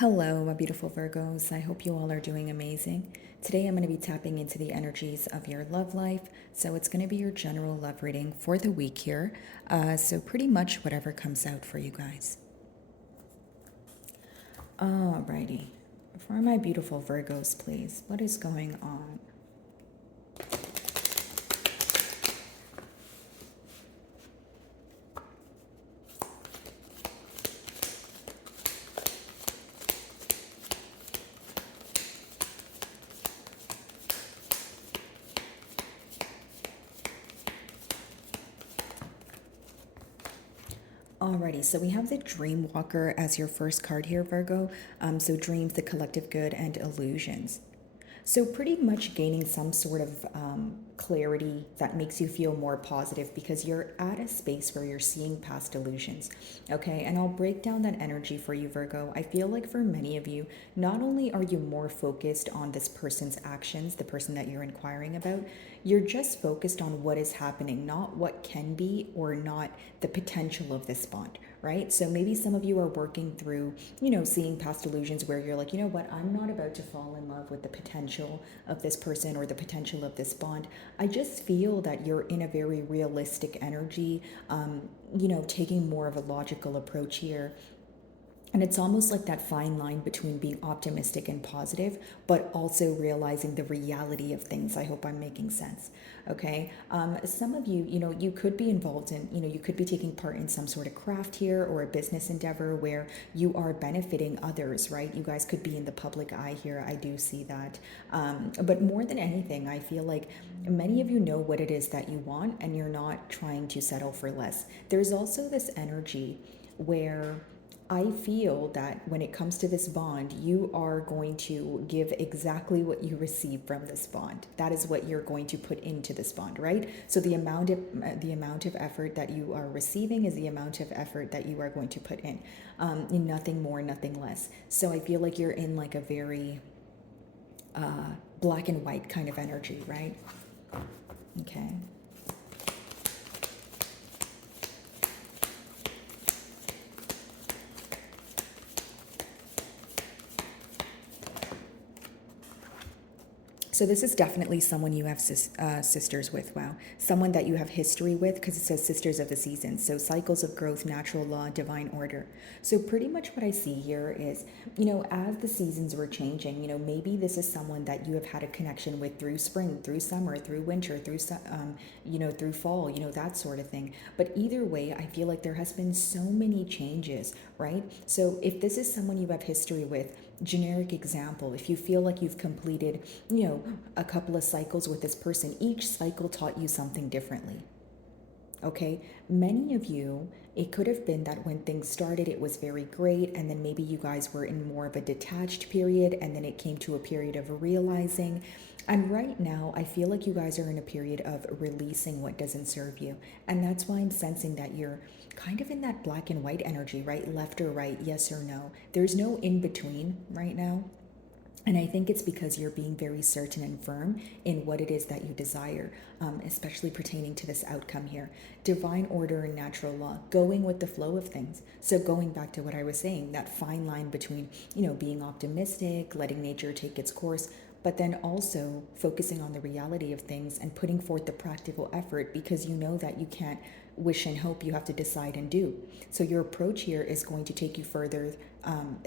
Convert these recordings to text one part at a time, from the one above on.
Hello, my beautiful Virgos. I hope you all are doing amazing. Today, I'm going to be tapping into the energies of your love life. So, it's going to be your general love reading for the week here. So, pretty much whatever comes out for you guys. Alrighty. For my beautiful Virgos, please, what is going on? Alrighty, so we have the Dream Walker as your first card here, Virgo. So dreams, the collective good, and illusions. So, pretty much gaining some sort of clarity that makes you feel more positive because you're at a space where you're seeing past illusions. Okay, and I'll break down that energy for you, Virgo. I feel like for many of you, not only are you more focused on this person's actions, the person that you're inquiring about, you're just focused on what is happening, not what can be or not the potential of this bond, right? So maybe some of you are working through, seeing past illusions where you're like, you know what, I'm not about to fall in love with the potential of this person or the potential of this bond. I just feel that you're in a very realistic energy, taking more of a logical approach here, and it's almost like that fine line between being optimistic and positive, but also realizing the reality of things. I hope I'm making sense. Okay. Some of you, you could be involved in, you could be taking part in some sort of craft here or a business endeavor where you are benefiting others, right? You guys could be in the public eye here. I do see that. But more than anything, I feel like many of you know what it is that you want and you're not trying to settle for less. There's also this energy where I feel that when it comes to this bond, you are going to give exactly what you receive from this bond. That is what you're going to put into this bond, right? So the amount of effort that you are receiving is the amount of effort that you are going to put in nothing more, nothing less. So I feel like you're in like a very black and white kind of energy, right? Okay. So this is definitely someone you have sisters with. Wow, someone that you have history with because it says sisters of the seasons. So cycles of growth, natural law, divine order. So pretty much what I see here is, as the seasons were changing, maybe this is someone that you have had a connection with through spring, through summer, through winter, through fall, that sort of thing. But either way, I feel like there has been so many changes, right? So if this is someone you have history with, generic example, if you feel like you've completed, a couple of cycles with this person, each cycle taught you something differently. Okay, many of you, it could have been that when things started, it was very great, and then maybe you guys were in more of a detached period, and then it came to a period of realizing. And right now, I feel like you guys are in a period of releasing what doesn't serve you. And that's why I'm sensing that you're kind of in that black and white energy, right? Left or right, yes or no. There's no in between right now. And I think it's because you're being very certain and firm in what it is that you desire, especially pertaining to this outcome here. Divine order and natural law, going with the flow of things. So, going back to what I was saying, that fine line between, being optimistic, letting nature take its course, but then also focusing on the reality of things and putting forth the practical effort because you know that you can't wish and hope, you have to decide and do. So your approach here is going to take you further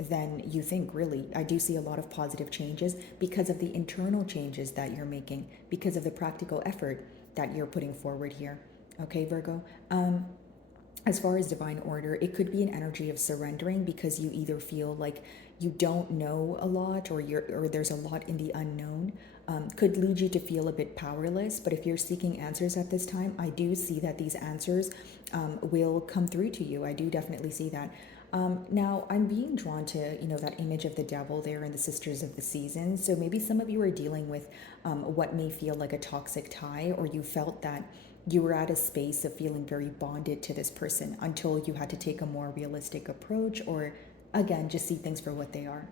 than you think, really. I do see a lot of positive changes because of the internal changes that you're making, because of the practical effort that you're putting forward here. Okay, Virgo? As far as divine order, it could be an energy of surrendering because you either feel like you don't know a lot or there's a lot in the unknown. Could lead you to feel a bit powerless. But if you're seeking answers at this time, I do see that these answers will come through to you. I do definitely see that. Now, I'm being drawn to, that image of the devil there in the Sisters of the Season. So maybe some of you are dealing with what may feel like a toxic tie, or you felt that you were at a space of feeling very bonded to this person until you had to take a more realistic approach, or again, just see things for what they are.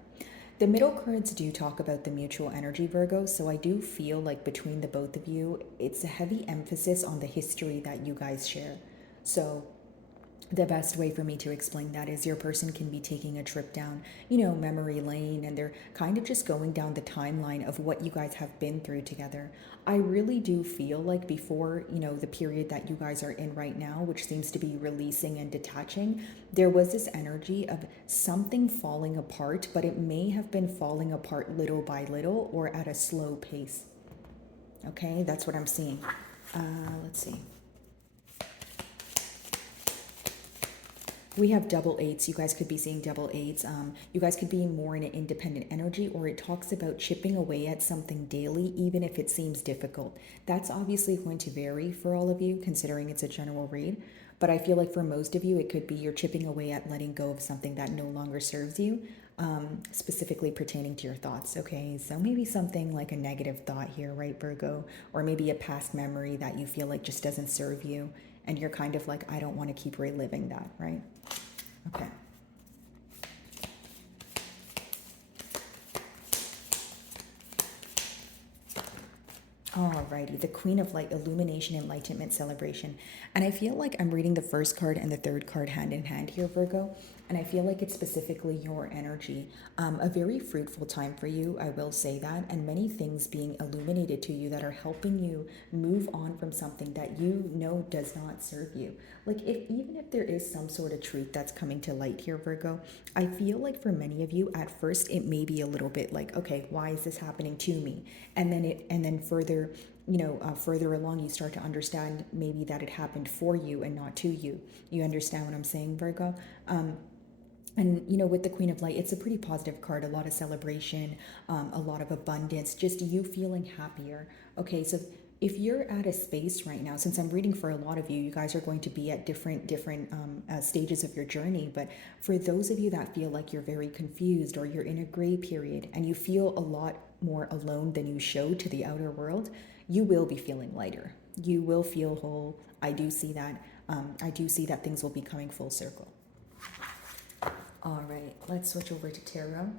The middle cards do talk about the mutual energy, Virgo, so I do feel like between the both of you, it's a heavy emphasis on the history that you guys share. So The best way for me to explain that is your person can be taking a trip down, memory lane, and they're kind of just going down the timeline of what you guys have been through together. I really do feel like before, the period that you guys are in right now, which seems to be releasing and detaching, there was this energy of something falling apart, but it may have been falling apart little by little or at a slow pace. Okay, that's what I'm seeing. Let's see. We have double eights. You guys could be seeing double eights. You guys could be more in an independent energy, or it talks about chipping away at something daily, even if it seems difficult. That's obviously going to vary for all of you, considering it's a general read. But I feel like for most of you, it could be you're chipping away at letting go of something that no longer serves you, specifically pertaining to your thoughts. Okay, so maybe something like a negative thought here, right, Virgo? Or maybe a past memory that you feel like just doesn't serve you. And you're kind of like, I don't want to keep reliving that, right? Okay. Alrighty, the Queen of Light, Illumination, Enlightenment, Celebration. And I feel like I'm reading the first card and the third card hand in hand here, Virgo. And I feel like it's specifically your energy. A very fruitful time for you, I will say that. And many things being illuminated to you that are helping you move on from something that you know does not serve you. Like, even if there is some sort of truth that's coming to light here, Virgo, I feel like for many of you, at first, it may be a little bit like, okay, why is this happening to me? And then further, further along, you start to understand maybe that it happened for you and not to you. You understand what I'm saying, Virgo? And with the Queen of Light, it's a pretty positive card. A lot of celebration, a lot of abundance, just you feeling happier. Okay, so if you're at a space right now, since I'm reading for a lot of you, you guys are going to be at different stages of your journey. But for those of you that feel like you're very confused or you're in a gray period and you feel a lot more alone than you show to the outer world, you will be feeling lighter. You will feel whole. I do see that. I do see that things will be coming full circle. All right, let's switch over to tarot.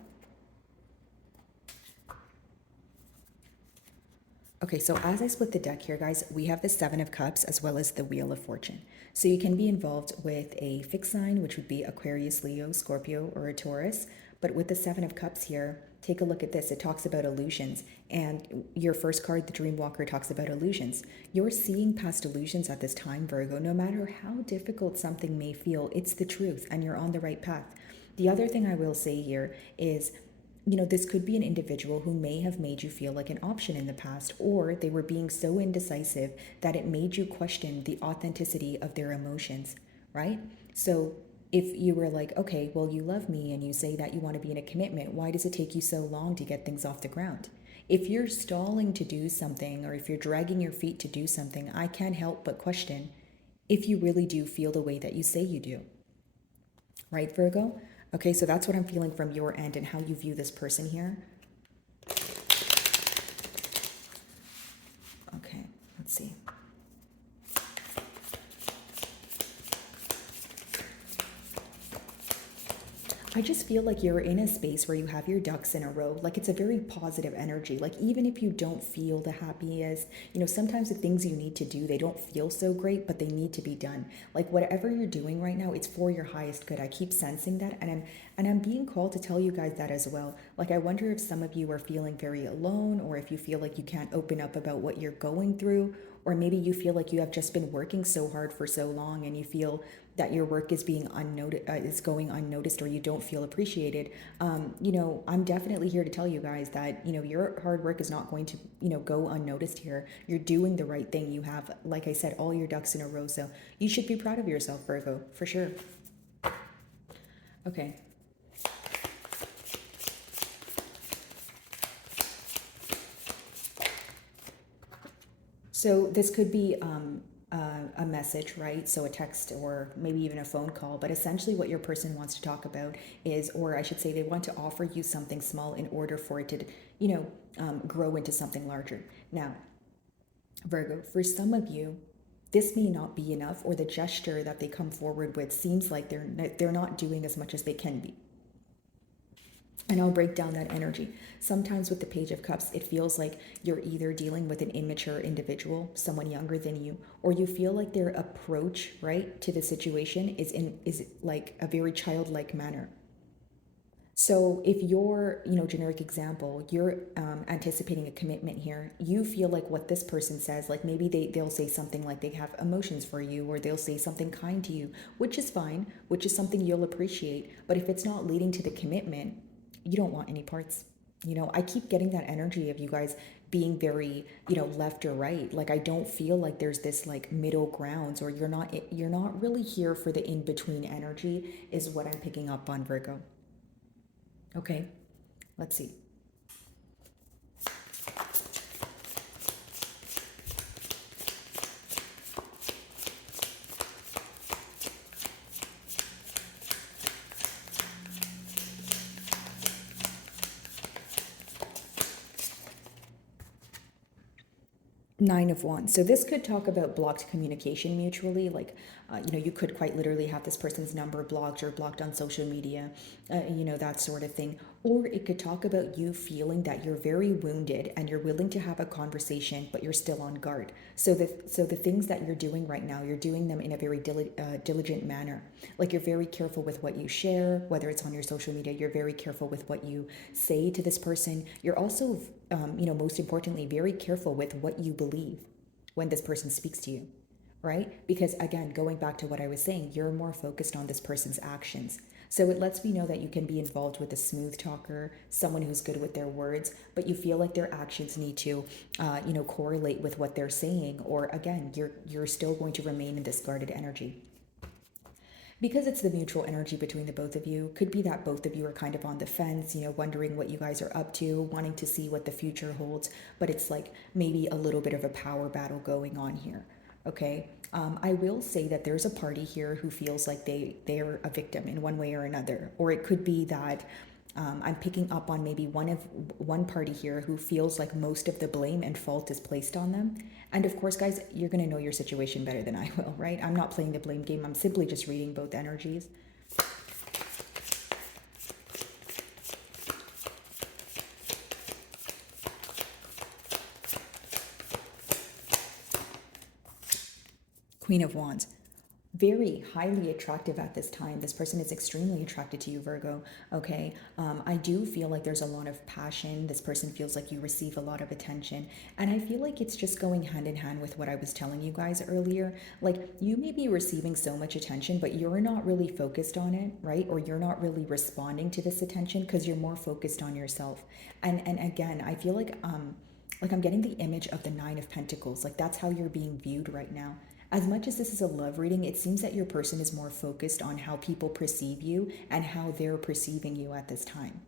Okay, so as I split the deck here, guys, we have the Seven of Cups as well as the Wheel of Fortune. So you can be involved with a fixed sign, which would be Aquarius, Leo, Scorpio, or a Taurus. But with the Seven of Cups here, take a look at this. It talks about illusions. And your first card, the Dream Walker, talks about illusions. You're seeing past illusions at this time, Virgo. No matter how difficult something may feel, it's the truth and you're on the right path. The other thing I will say here is, this could be an individual who may have made you feel like an option in the past, or they were being so indecisive that it made you question the authenticity of their emotions, right? So if you were like, okay, well, you love me and you say that you want to be in a commitment, why does it take you so long to get things off the ground? If you're stalling to do something or if you're dragging your feet to do something, I can't help but question if you really do feel the way that you say you do. Right, Virgo? Okay, so that's what I'm feeling from your end and how you view this person here. Okay, let's see. I just feel like you're in a space where you have your ducks in a row. Like it's a very positive energy. Like even if you don't feel the happiest, sometimes the things you need to do, they don't feel so great, but they need to be done. Like whatever you're doing right now, it's for your highest good. I keep sensing that, and I'm being called to tell you guys that as well. Like I wonder if some of you are feeling very alone, or if you feel like you can't open up about what you're going through, or maybe you feel like you have just been working so hard for so long and you feel that your work is being unnoticed, is going unnoticed, or you don't feel appreciated. I'm definitely here to tell you guys that your hard work is not going to go unnoticed here. You're doing the right thing. You have, like I said, all your ducks in a row, so you should be proud of yourself, Virgo, for sure. Okay. So this could be a message, right? So a text or maybe even a phone call. But essentially, what your person wants to talk about is, or I should say, they want to offer you something small in order for it to, grow into something larger. Now, Virgo, for some of you, this may not be enough, or the gesture that they come forward with seems like they're not doing as much as they can be. And I'll break down that energy. Sometimes with the Page of Cups, it feels like you're either dealing with an immature individual, someone younger than you, or you feel like their approach, right, to the situation is like a very childlike manner. So if you're, generic example, you're anticipating a commitment here, you feel like what this person says, like maybe they'll say something like they have emotions for you, or they'll say something kind to you, which is fine, which is something you'll appreciate. But if it's not leading to the commitment, you don't want any parts. I keep getting that energy of you guys being very, left or right. Like I don't feel like there's this like middle grounds, or you're not really here for the in between energy is what I'm picking up on, Virgo. Okay, let's see. Nine of Wands. So this could talk about blocked communication mutually. Like, you could quite literally have this person's number blocked or blocked on social media, that sort of thing. Or it could talk about you feeling that you're very wounded and you're willing to have a conversation, but you're still on guard. So the things that you're doing right now, you're doing them in a very diligent manner. Like you're very careful with what you share, whether it's on your social media. You're very careful with what you say to this person. You're also, most importantly, very careful with what you believe when this person speaks to you, right? Because again, going back to what I was saying, you're more focused on this person's actions. So it lets me know that you can be involved with a smooth talker, someone who's good with their words, but you feel like their actions need to, correlate with what they're saying, or again, you're still going to remain in this guarded energy. Because it's the mutual energy between the both of you, could be that both of you are kind of on the fence, wondering what you guys are up to, wanting to see what the future holds, but it's like maybe a little bit of a power battle going on here. Okay. I will say that there's a party here who feels like they're a victim in one way or another, or it could be that I'm picking up on maybe one party here who feels like most of the blame and fault is placed on them. And of course, guys, you're going to know your situation better than I will, right? I'm not playing the blame game. I'm simply just reading both energies. Queen of Wands. Very highly attractive at this time. This person is extremely attracted to you, Virgo. Okay. I do feel like there's a lot of passion. This person feels like you receive a lot of attention. And I feel like it's just going hand in hand with what I was telling you guys earlier. Like you may be receiving so much attention, but you're not really focused on it, right? Or you're not really responding to this attention because you're more focused on yourself. And again, I feel like I'm getting the image of the Nine of Pentacles. Like that's how you're being viewed right now. As much as this is a love reading, it seems that your person is more focused on how people perceive you and how they're perceiving you at this time.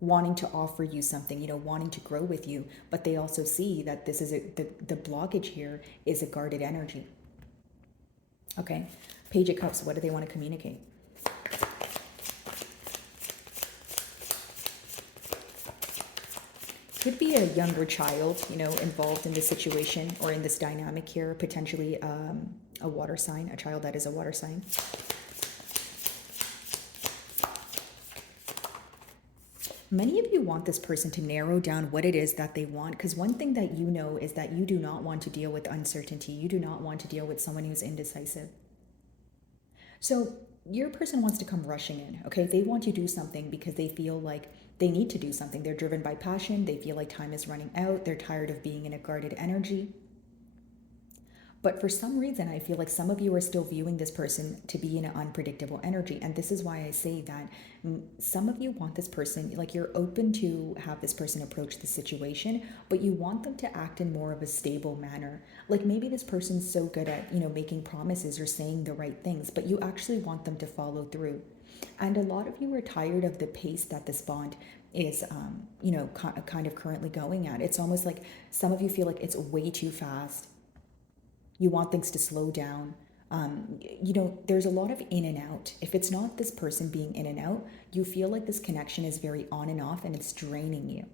Wanting to offer you something, wanting to grow with you, but they also see that this is the blockage here is a guarded energy. Okay, Page of Cups, what do they want to communicate? Could be a younger child, involved in this situation or in this dynamic here, potentially a water sign, a child that is a water sign. Many of you want this person to narrow down what it is that they want, because one thing that you know is that you do not want to deal with uncertainty. You do not want to deal with someone who's indecisive. So your person wants to come rushing in, okay? They want to do something because they feel like they need to do something. They're driven by passion. They feel like time is running out. They're tired of being in a guarded energy. But for some reason, I feel like some of you are still viewing this person to be in an unpredictable energy. And this is why I say that some of you want this person, like you're open to have this person approach the situation, but you want them to act in more of a stable manner. Like maybe this person's so good at, making promises or saying the right things, but you actually want them to follow through. And a lot of you are tired of the pace that this bond is, kind of currently going at. It's almost like some of you feel like it's way too fast. You want things to slow down. There's a lot of in and out. If it's not this person being in and out, you feel like this connection is very on and off and it's draining you.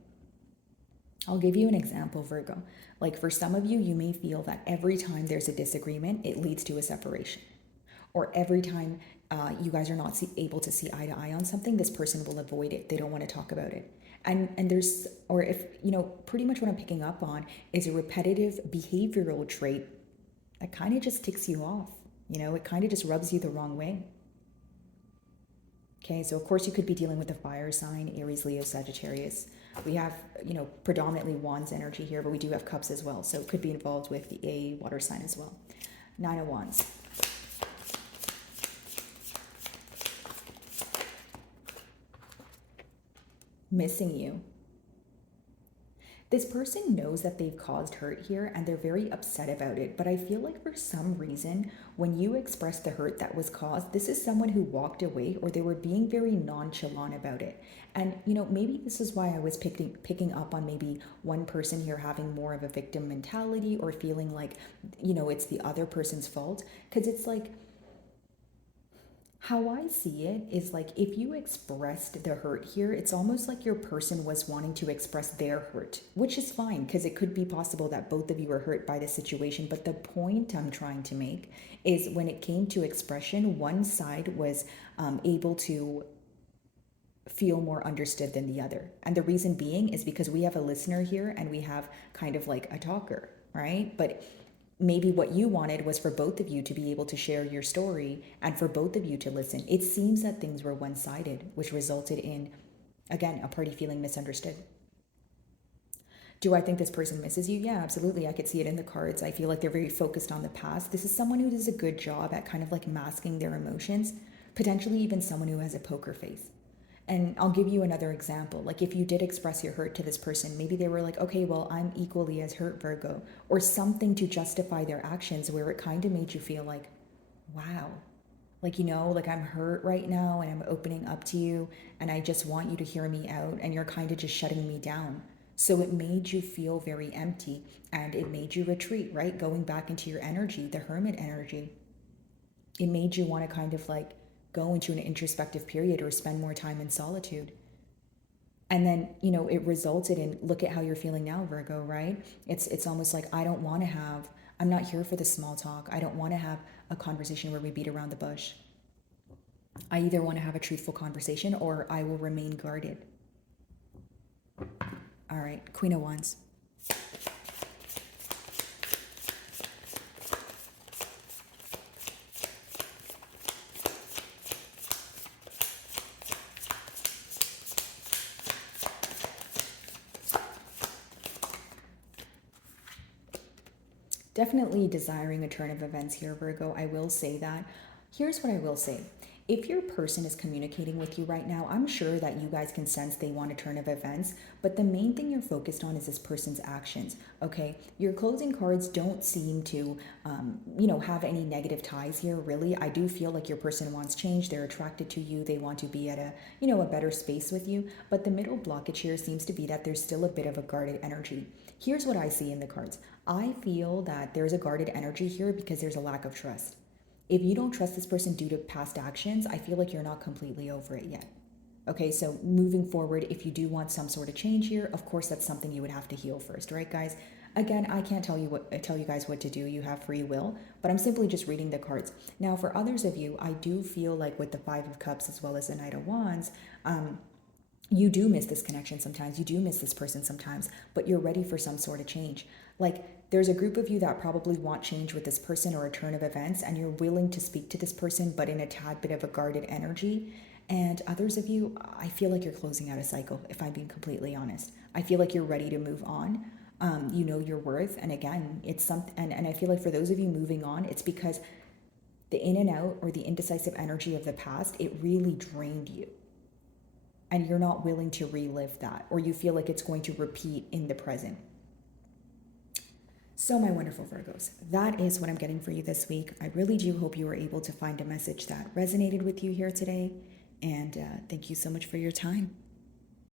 I'll give you an example, Virgo. Like for some of you, you may feel that every time there's a disagreement, it leads to a separation. Or every time you guys are not able to see eye to eye on something, this person will avoid it. They don't want to talk about it. And there's, or if, pretty much what I'm picking up on is a repetitive behavioral trait that kind of just ticks you off. It kind of just rubs you the wrong way. Okay, so of course you could be dealing with a fire sign, Aries, Leo, Sagittarius. We have, predominantly Wands energy here, but we do have Cups as well. So it could be involved with a water sign as well. 9 of Wands. Missing you. This person knows that they've caused hurt here and they're very upset about it. But I feel like for some reason, when you express the hurt that was caused, this is someone who walked away or they were being very nonchalant about it. And, maybe this is why I was picking up on maybe one person here having more of a victim mentality or feeling like, it's the other person's fault. Because it's like, how I see it is like if you expressed the hurt here, it's almost like your person was wanting to express their hurt, which is fine because it could be possible that both of you were hurt by the situation. But the point I'm trying to make is when it came to expression, one side was able to feel more understood than the other. And the reason being is because we have a listener here and we have kind of like a talker, right? But maybe what you wanted was for both of you to be able to share your story and for both of you to listen. It seems that things were one-sided, which resulted in, again, a party feeling misunderstood. Do I think this person misses you? Yeah, absolutely. I could see it in the cards. I feel like they're very focused on the past. This is someone who does a good job at kind of like masking their emotions, potentially even someone who has a poker face. And I'll give you another example. Like if you did express your hurt to this person, maybe they were like, okay, well, I'm equally as hurt, Virgo, or something to justify their actions where it kind of made you feel like, wow, like, like I'm hurt right now and I'm opening up to you and I just want you to hear me out and you're kind of just shutting me down. So it made you feel very empty and it made you retreat, right? Going back into your energy, the hermit energy. It made you want to kind of like go into an introspective period or spend more time in solitude. And then, it resulted in, look at how you're feeling now, Virgo, right? It's almost like I'm not here for the small talk. I don't want to have a conversation where we beat around the bush. I either want to have a truthful conversation or I will remain guarded. All right, Queen of Wands. Definitely desiring a turn of events here, Virgo. I will say that. Here's what I will say. If your person is communicating with you right now, I'm sure that you guys can sense they want a turn of events, but the main thing you're focused on is this person's actions, okay? Your closing cards don't seem to, have any negative ties here, really. I do feel like your person wants change. They're attracted to you. They want to be at a better space with you, but the middle blockage here seems to be that there's still a bit of a guarded energy. Here's what I see in the cards. I feel that there's a guarded energy here because there's a lack of trust. If you don't trust this person due to past actions, I feel like you're not completely over it yet. Okay, so moving forward, if you do want some sort of change here, of course, that's something you would have to heal first, right, guys? Again, I can't tell you guys what to do. You have free will, but I'm simply just reading the cards. Now, for others of you, I do feel like with the Five of Cups as well as the Knight of Wands, you do miss this connection sometimes. You do miss this person sometimes, but you're ready for some sort of change. Like there's a group of you that probably want change with this person or a turn of events, and you're willing to speak to this person, but in a tad bit of a guarded energy. And others of you, I feel like you're closing out a cycle, if I'm being completely honest. I feel like you're ready to move on. You know your worth. And again, it's something, and I feel like for those of you moving on, it's because the in and out or the indecisive energy of the past, it really drained you. And you're not willing to relive that, or you feel like it's going to repeat in the present. So my wonderful Virgos, that is what I'm getting for you this week. I really do hope you were able to find a message that resonated with you here today. And thank you so much for your time.